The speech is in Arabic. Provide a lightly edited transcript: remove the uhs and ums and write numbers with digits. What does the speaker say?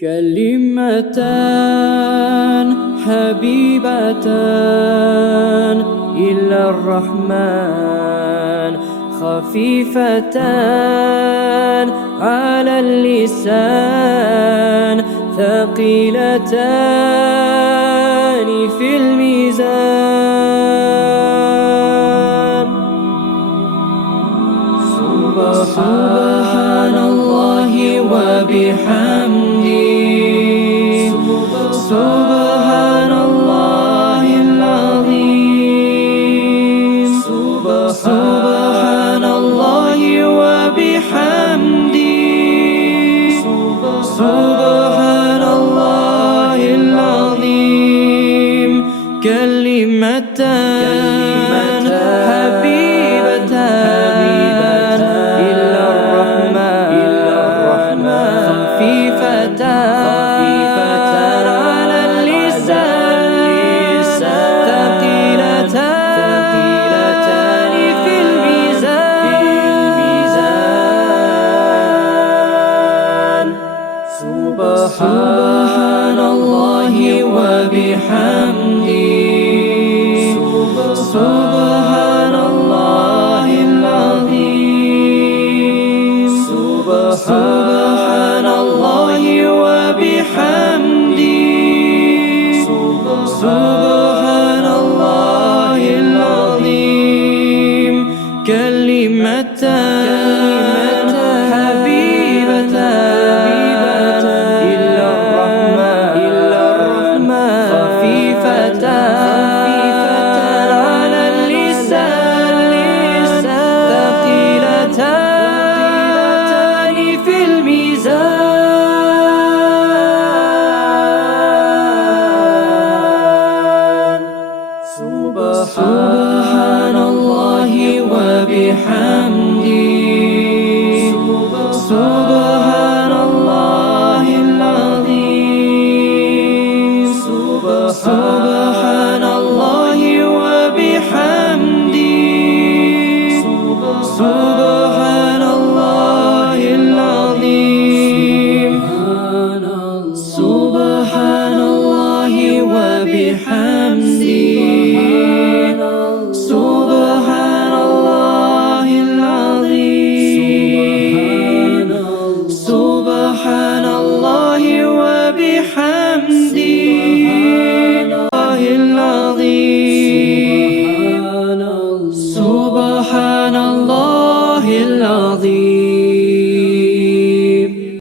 كلمتان حبيبتان إلى الرحمن، خفيفتان على اللسان، ثقيلتان في الميزان. سبحان الله وبحمده، سبحان الله العظيم، سبحان الله وبحمده، سبحان الله العظيم. كلمتان حبيبتان إلى الرحمن، خفيفتان على اللسان، ثقيلتان في الميزان. سبحان الله وبحمده،